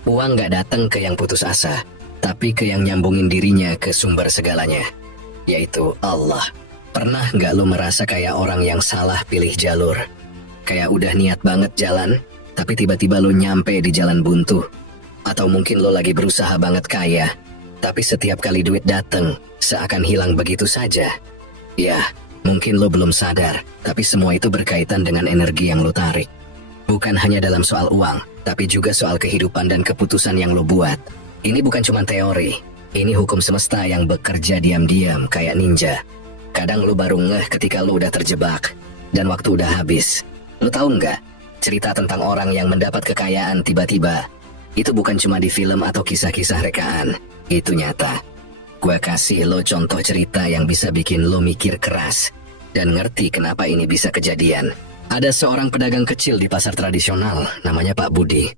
uang gak datang ke yang putus asa, tapi ke yang nyambungin dirinya ke sumber segalanya, yaitu Allah. Pernah gak lo merasa kayak orang yang salah pilih jalur? Kayak udah niat banget jalan, tapi tiba-tiba lo nyampe di jalan buntu. Atau mungkin lo lagi berusaha banget kaya, tapi setiap kali duit dateng, seakan hilang begitu saja. Ya, mungkin lo belum sadar, tapi semua itu berkaitan dengan energi yang lo tarik. Bukan hanya dalam soal uang, tapi juga soal kehidupan dan keputusan yang lo buat. Ini bukan cuma teori, ini hukum semesta yang bekerja diam-diam kayak ninja. Kadang lo baru ngeh ketika lo udah terjebak, dan waktu udah habis. Lo tahu nggak, cerita tentang orang yang mendapat kekayaan tiba-tiba, itu bukan cuma di film atau kisah-kisah rekaan. Itu nyata. Gua kasih lo contoh cerita yang bisa bikin lo mikir keras dan ngerti kenapa ini bisa kejadian. Ada seorang pedagang kecil di pasar tradisional, namanya Pak Budi.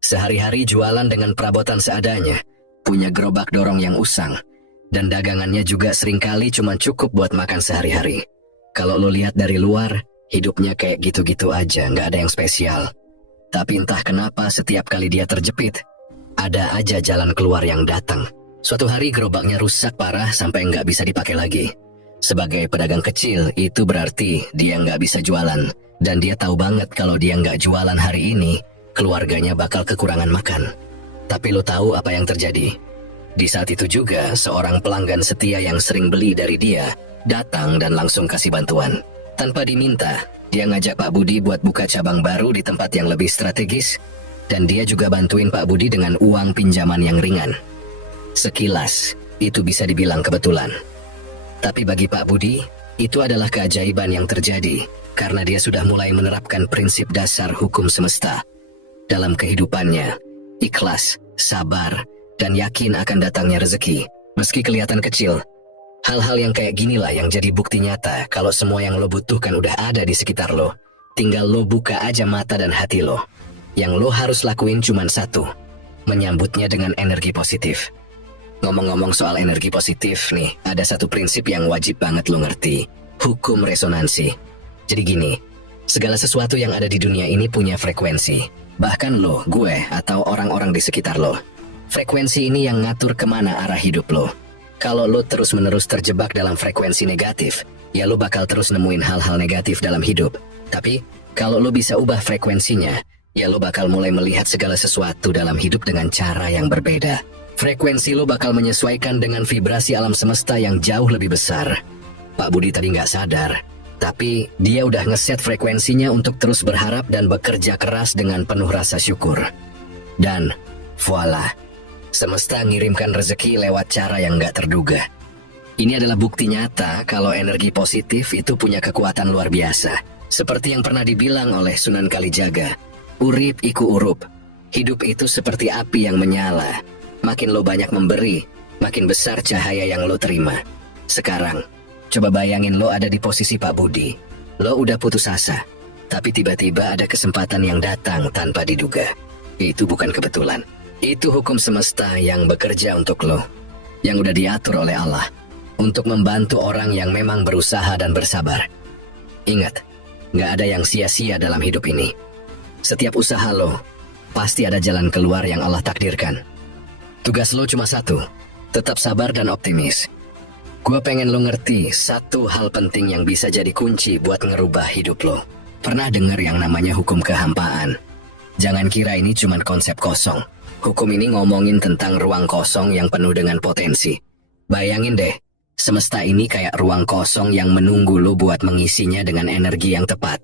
Sehari-hari jualan dengan perabotan seadanya, punya gerobak dorong yang usang, dan dagangannya juga seringkali cuma cukup buat makan sehari-hari. Kalau lo lihat dari luar, hidupnya kayak gitu-gitu aja, nggak ada yang spesial. Tapi entah kenapa setiap kali dia terjepit, ada aja jalan keluar yang datang. Suatu hari gerobaknya rusak parah sampai nggak bisa dipakai lagi. Sebagai pedagang kecil, itu berarti dia nggak bisa jualan. Dan dia tahu banget kalau dia nggak jualan hari ini, keluarganya bakal kekurangan makan. Tapi lo tahu apa yang terjadi? Di saat itu juga, seorang pelanggan setia yang sering beli dari dia, datang dan langsung kasih bantuan. Tanpa diminta, dia ngajak Pak Budi buat buka cabang baru di tempat yang lebih strategis, dan dia juga bantuin Pak Budi dengan uang pinjaman yang ringan. Sekilas, itu bisa dibilang kebetulan. Tapi bagi Pak Budi, itu adalah keajaiban yang terjadi karena dia sudah mulai menerapkan prinsip dasar hukum semesta. Dalam kehidupannya, ikhlas, sabar, dan yakin akan datangnya rezeki. Meski kelihatan kecil, hal-hal yang kayak ginilah yang jadi bukti nyata kalau semua yang lo butuhkan udah ada di sekitar lo. Tinggal lo buka aja mata dan hati lo. Yang lo harus lakuin cuma satu, menyambutnya dengan energi positif. Ngomong-ngomong soal energi positif nih, ada satu prinsip yang wajib banget lo ngerti. Hukum resonansi. Jadi gini, segala sesuatu yang ada di dunia ini punya frekuensi. Bahkan lo, gue, atau orang-orang di sekitar lo. Frekuensi ini yang ngatur kemana arah hidup lo. Kalau lo terus-menerus terjebak dalam frekuensi negatif, ya lo bakal terus nemuin hal-hal negatif dalam hidup. Tapi, kalau lo bisa ubah frekuensinya, ya lo bakal mulai melihat segala sesuatu dalam hidup dengan cara yang berbeda. Frekuensi lo bakal menyesuaikan dengan vibrasi alam semesta yang jauh lebih besar. Pak Budi tadi nggak sadar, tapi dia udah ngeset frekuensinya untuk terus berharap dan bekerja keras dengan penuh rasa syukur. Dan, voila, semesta ngirimkan rezeki lewat cara yang nggak terduga. Ini adalah bukti nyata kalau energi positif itu punya kekuatan luar biasa. Seperti yang pernah dibilang oleh Sunan Kalijaga, urip iku urup. Hidup itu seperti api yang menyala. Makin lo banyak memberi, makin besar cahaya yang lo terima. Sekarang, coba bayangin lo ada di posisi Pak Budi. Lo udah putus asa, tapi tiba-tiba ada kesempatan yang datang tanpa diduga. Itu bukan kebetulan. Itu hukum semesta yang bekerja untuk lo. Yang udah diatur oleh Allah. Untuk membantu orang yang memang berusaha dan bersabar. Ingat, nggak ada yang sia-sia dalam hidup ini. Setiap usaha lo, pasti ada jalan keluar yang Allah takdirkan. Tugas lo cuma satu, tetap sabar dan optimis. Gue pengen lo ngerti satu hal penting yang bisa jadi kunci buat ngerubah hidup lo. Pernah dengar yang namanya hukum kehampaan? Jangan kira ini cuma konsep kosong. Hukum ini ngomongin tentang ruang kosong yang penuh dengan potensi. Bayangin deh, semesta ini kayak ruang kosong yang menunggu lo buat mengisinya dengan energi yang tepat.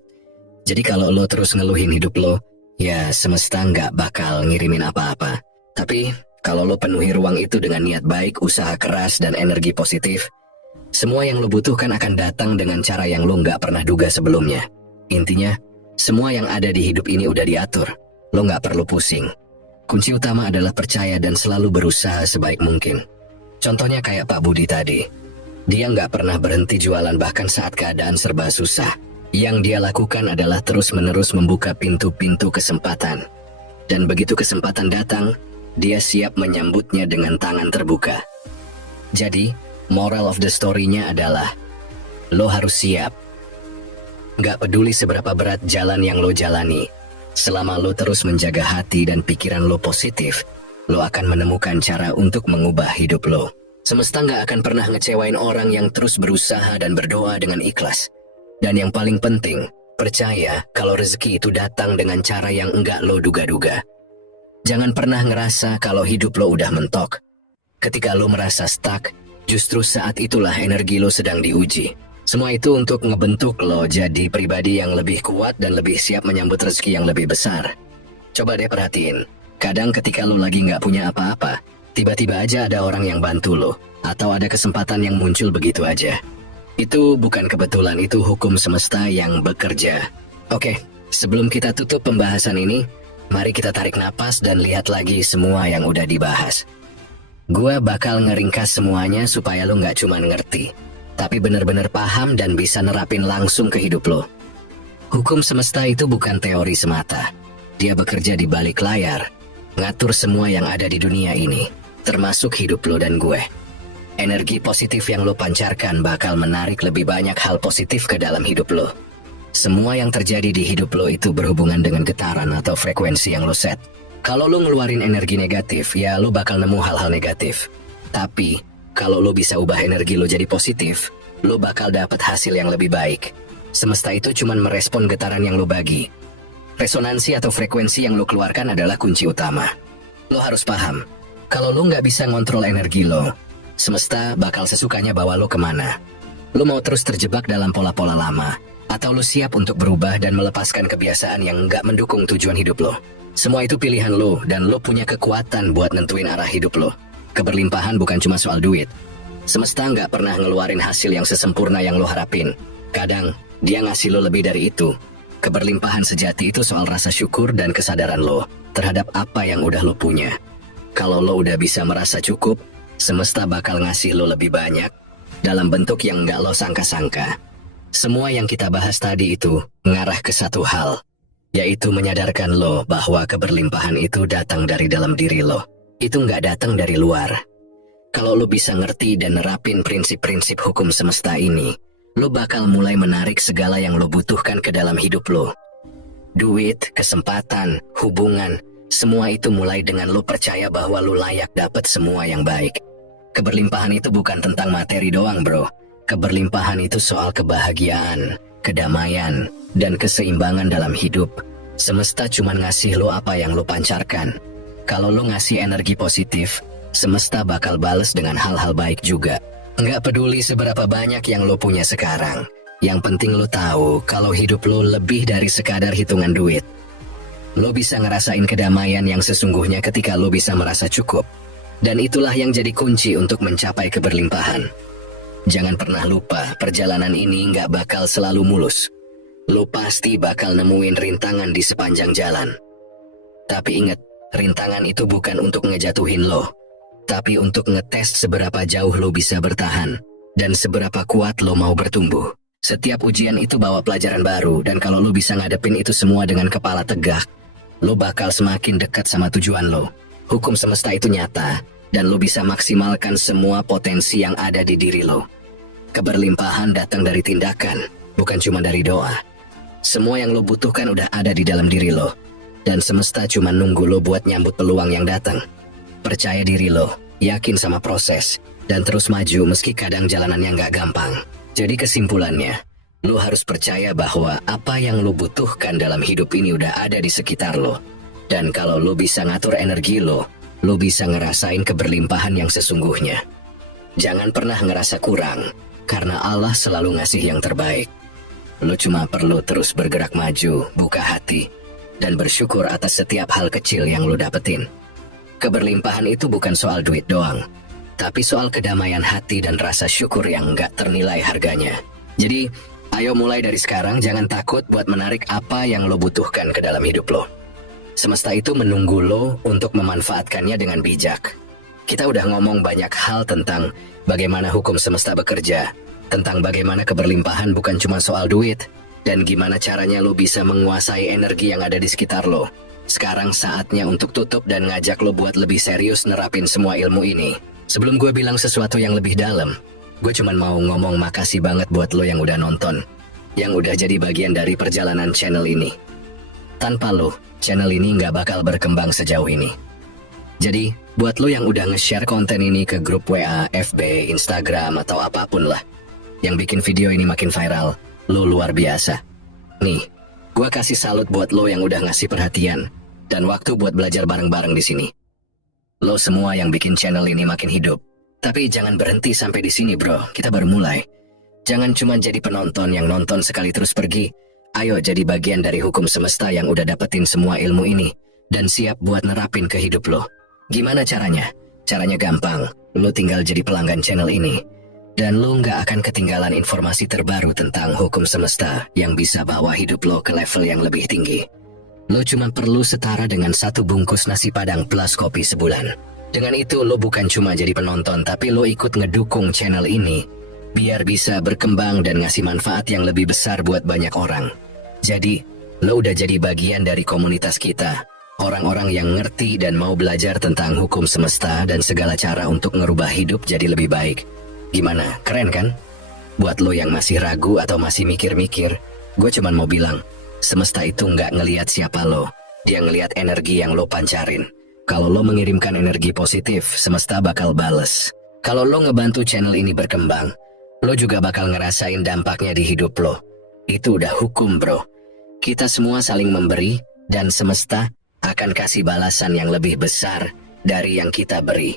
Jadi kalau lo terus ngeluhin hidup lo, ya semesta nggak bakal ngirimin apa-apa. Tapi kalau lo penuhi ruang itu dengan niat baik, usaha keras, dan energi positif, Semua yang lo butuhkan akan datang dengan cara yang lo nggak pernah duga sebelumnya. Intinya, semua yang ada di hidup ini udah diatur. Lo nggak perlu pusing. Kunci utama adalah percaya dan selalu berusaha sebaik mungkin. Contohnya kayak Pak Budi tadi. Dia nggak pernah berhenti jualan bahkan saat keadaan serba susah. Yang dia lakukan adalah terus-menerus membuka pintu-pintu kesempatan. Dan begitu kesempatan datang, dia siap menyambutnya dengan tangan terbuka. Jadi, moral of the story-nya adalah, lo harus siap. Nggak peduli seberapa berat jalan yang lo jalani, selama lo terus menjaga hati dan pikiran lo positif, lo akan menemukan cara untuk mengubah hidup lo. Semesta nggak akan pernah ngecewain orang yang terus berusaha dan berdoa dengan ikhlas. Dan yang paling penting, percaya kalau rezeki itu datang dengan cara yang enggak lo duga-duga. Jangan pernah ngerasa kalau hidup lo udah mentok. Ketika lo merasa stuck, justru saat itulah energi lo sedang diuji. Semua itu untuk ngebentuk lo jadi pribadi yang lebih kuat dan lebih siap menyambut rezeki yang lebih besar. Coba deh perhatiin, kadang ketika lo lagi nggak punya apa-apa, tiba-tiba aja ada orang yang bantu lo, atau ada kesempatan yang muncul begitu aja. Itu bukan kebetulan, itu hukum semesta yang bekerja. Oke, sebelum kita tutup pembahasan ini, mari kita tarik napas dan lihat lagi semua yang udah dibahas. Gua bakal ngeringkas semuanya supaya lo nggak cuma ngerti, tapi bener-bener paham dan bisa nerapin langsung ke hidup lo. Hukum semesta itu bukan teori semata. Dia bekerja di balik layar, ngatur semua yang ada di dunia ini, termasuk hidup lo dan gue. Energi positif yang lo pancarkan bakal menarik lebih banyak hal positif ke dalam hidup lo. Semua yang terjadi di hidup lo itu berhubungan dengan getaran atau frekuensi yang lo set. Kalau lo ngeluarin energi negatif, ya lo bakal nemu hal-hal negatif. Tapi, kalau lo bisa ubah energi lo jadi positif, lo bakal dapat hasil yang lebih baik. Semesta itu cuma merespon getaran yang lo bagi. Resonansi atau frekuensi yang lo keluarkan adalah kunci utama. Lo harus paham, kalau lo nggak bisa ngontrol energi lo, semesta bakal sesukanya bawa lo kemana. Lo mau terus terjebak dalam pola-pola lama, atau lo siap untuk berubah dan melepaskan kebiasaan yang nggak mendukung tujuan hidup lo. Semua itu pilihan lo, dan lo punya kekuatan buat nentuin arah hidup lo. Keberlimpahan bukan cuma soal duit. Semesta nggak pernah ngeluarin hasil yang sesempurna yang lo harapin. Kadang, dia ngasih lo lebih dari itu. Keberlimpahan sejati itu soal rasa syukur dan kesadaran lo terhadap apa yang udah lo punya. Kalau lo udah bisa merasa cukup, semesta bakal ngasih lo lebih banyak dalam bentuk yang nggak lo sangka-sangka. Semua yang kita bahas tadi itu mengarah ke satu hal, yaitu menyadarkan lo bahwa keberlimpahan itu datang dari dalam diri lo. Itu nggak datang dari luar. Kalau lo bisa ngerti dan nerapin prinsip-prinsip hukum semesta ini, lo bakal mulai menarik segala yang lo butuhkan ke dalam hidup lo. Duit, kesempatan, hubungan, semua itu mulai dengan lo percaya bahwa lo layak dapat semua yang baik. Keberlimpahan itu bukan tentang materi doang, bro. Keberlimpahan itu soal kebahagiaan, kedamaian, dan keseimbangan dalam hidup. Semesta cuma ngasih lo apa yang lo pancarkan. Kalau lo ngasih energi positif, semesta bakal bales dengan hal-hal baik juga. Nggak peduli seberapa banyak yang lo punya sekarang. Yang penting lo tahu kalau hidup lo lebih dari sekadar hitungan duit. Lo bisa ngerasain kedamaian yang sesungguhnya ketika lo bisa merasa cukup. Dan itulah yang jadi kunci untuk mencapai keberlimpahan. Jangan pernah lupa, perjalanan ini nggak bakal selalu mulus. Lo pasti bakal nemuin rintangan di sepanjang jalan. Tapi ingat, rintangan itu bukan untuk ngejatuhin lo, tapi untuk ngetes seberapa jauh lo bisa bertahan, dan seberapa kuat lo mau bertumbuh. Setiap ujian itu bawa pelajaran baru, dan kalau lo bisa ngadepin itu semua dengan kepala tegak, lo bakal semakin dekat sama tujuan lo. Hukum semesta itu nyata, dan lo bisa maksimalkan semua potensi yang ada di diri lo. Keberlimpahan datang dari tindakan, bukan cuma dari doa. Semua yang lo butuhkan udah ada di dalam diri lo, dan semesta cuma nunggu lo buat nyambut peluang yang datang. Percaya diri lo, yakin sama proses, dan terus maju meski kadang jalanannya nggak gampang. Jadi kesimpulannya, lo harus percaya bahwa apa yang lo butuhkan dalam hidup ini udah ada di sekitar lo. Dan kalau lo bisa ngatur energi lo bisa ngerasain keberlimpahan yang sesungguhnya. Jangan pernah ngerasa kurang, karena Allah selalu ngasih yang terbaik. Lo cuma perlu terus bergerak maju, buka hati, dan bersyukur atas setiap hal kecil yang lo dapetin. Keberlimpahan itu bukan soal duit doang, tapi soal kedamaian hati dan rasa syukur yang nggak ternilai harganya. Jadi, ayo mulai dari sekarang, jangan takut buat menarik apa yang lo butuhkan ke dalam hidup lo. Semesta itu menunggu lo untuk memanfaatkannya dengan bijak. Kita udah ngomong banyak hal tentang bagaimana hukum semesta bekerja, tentang bagaimana keberlimpahan bukan cuma soal duit, dan gimana caranya lo bisa menguasai energi yang ada di sekitar lo. Sekarang saatnya untuk tutup dan ngajak lo buat lebih serius nerapin semua ilmu ini. Sebelum gue bilang sesuatu yang lebih dalam, gue cuman mau ngomong makasih banget buat lo yang udah nonton, yang udah jadi bagian dari perjalanan channel ini. Tanpa lo, channel ini nggak bakal berkembang sejauh ini. Jadi, buat lo yang udah nge-share konten ini ke grup WA, FB, Instagram, atau apapun lah, yang bikin video ini makin viral, lo luar biasa. Nih, gue kasih salut buat lo yang udah ngasih perhatian dan waktu buat belajar bareng-bareng di sini. Lo semua yang bikin channel ini makin hidup. Tapi jangan berhenti sampai di sini, bro. Kita baru mulai. Jangan cuma jadi penonton yang nonton sekali terus pergi. Ayo jadi bagian dari hukum semesta yang udah dapetin semua ilmu ini dan siap buat nerapin ke hidup lo. Gimana caranya? Caranya gampang. Lo tinggal jadi pelanggan channel ini. Dan lo nggak akan ketinggalan informasi terbaru tentang hukum semesta yang bisa bawa hidup lo ke level yang lebih tinggi. Lo cuma perlu setara dengan 1 bungkus nasi padang plus kopi sebulan. Dengan itu lo bukan cuma jadi penonton, tapi lo ikut ngedukung channel ini biar bisa berkembang dan ngasih manfaat yang lebih besar buat banyak orang. Jadi, lo udah jadi bagian dari komunitas kita. Orang-orang yang ngerti dan mau belajar tentang hukum semesta dan segala cara untuk ngerubah hidup jadi lebih baik. Gimana? Keren kan? Buat lo yang masih ragu atau masih mikir-mikir, gue cuman mau bilang, semesta itu nggak ngelihat siapa lo, dia ngelihat energi yang lo pancarin. Kalau lo mengirimkan energi positif, semesta bakal bales. Kalau lo ngebantu channel ini berkembang, lo juga bakal ngerasain dampaknya di hidup lo. Itu udah hukum, bro. Kita semua saling memberi, dan semesta akan kasih balasan yang lebih besar dari yang kita beri.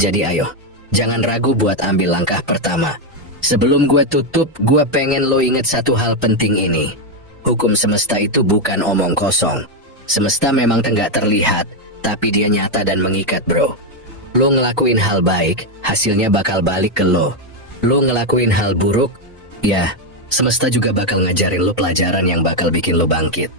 Jadi ayo, jangan ragu buat ambil langkah pertama. Sebelum gue tutup, gue pengen lo inget satu hal penting ini. Hukum semesta itu bukan omong kosong. Semesta memang nggak terlihat, tapi dia nyata dan mengikat, bro. Lo ngelakuin hal baik, hasilnya bakal balik ke lo. Lo ngelakuin hal buruk, ya, semesta juga bakal ngajarin lo pelajaran yang bakal bikin lo bangkit.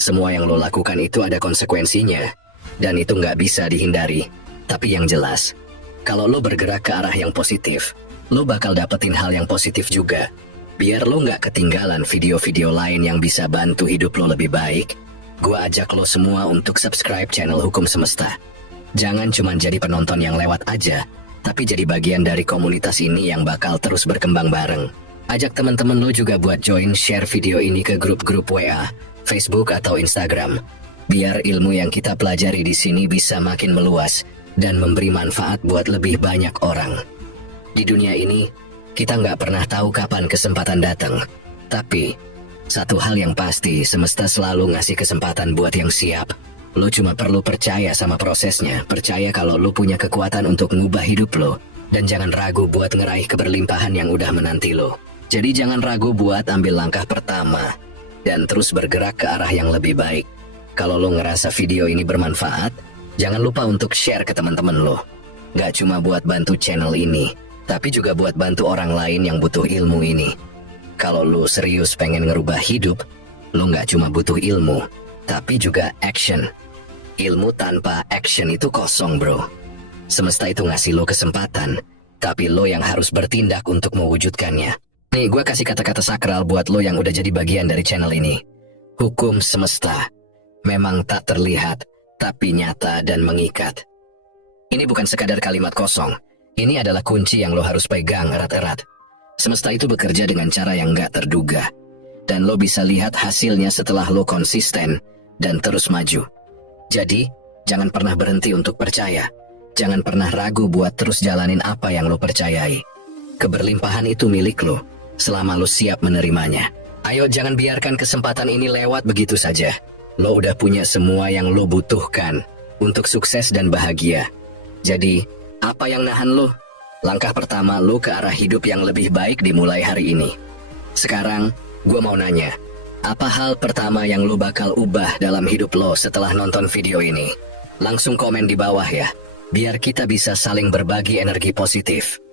Semua yang lo lakukan itu ada konsekuensinya, dan itu nggak bisa dihindari. Tapi yang jelas, kalau lo bergerak ke arah yang positif, lo bakal dapetin hal yang positif juga. Biar lo nggak ketinggalan video-video lain yang bisa bantu hidup lo lebih baik, gue ajak lo semua untuk subscribe channel Hukum Semesta. Jangan cuma jadi penonton yang lewat aja, tapi jadi bagian dari komunitas ini yang bakal terus berkembang bareng. Ajak teman-teman lo juga buat join share video ini ke grup-grup WA, Facebook atau Instagram. Biar ilmu yang kita pelajari di sini bisa makin meluas dan memberi manfaat buat lebih banyak orang. Di dunia ini, kita nggak pernah tahu kapan kesempatan datang. Tapi, satu hal yang pasti, semesta selalu ngasih kesempatan buat yang siap. Lo cuma perlu percaya sama prosesnya, percaya kalau lo punya kekuatan untuk ngubah hidup lo, dan jangan ragu buat ngeraih keberlimpahan yang udah menanti lo. Jadi jangan ragu buat ambil langkah pertama, dan terus bergerak ke arah yang lebih baik. Kalau lo ngerasa video ini bermanfaat, jangan lupa untuk share ke teman-teman lo. Nggak cuma buat bantu channel ini, tapi juga buat bantu orang lain yang butuh ilmu ini. Kalau lo serius pengen ngerubah hidup, lo nggak cuma butuh ilmu, tapi juga action. Ilmu tanpa action itu kosong, bro. Semesta itu ngasih lo kesempatan, tapi lo yang harus bertindak untuk mewujudkannya. Nih, gue kasih kata-kata sakral buat lo yang udah jadi bagian dari channel ini. Hukum semesta memang tak terlihat, tapi nyata dan mengikat. Ini bukan sekadar kalimat kosong. Ini adalah kunci yang lo harus pegang erat-erat. Semesta itu bekerja dengan cara yang gak terduga. Dan lo bisa lihat hasilnya setelah lo konsisten dan terus maju. Jadi, jangan pernah berhenti untuk percaya. Jangan pernah ragu buat terus jalanin apa yang lo percayai. Keberlimpahan itu milik lo, selama lo siap menerimanya. Ayo jangan biarkan kesempatan ini lewat begitu saja. Lo udah punya semua yang lo butuhkan untuk sukses dan bahagia. Jadi, apa yang nahan lo? Langkah pertama lo ke arah hidup yang lebih baik dimulai hari ini. Sekarang, gue mau nanya, apa hal pertama yang lo bakal ubah dalam hidup lo setelah nonton video ini? Langsung komen di bawah ya. biar kita bisa saling berbagi energi positif.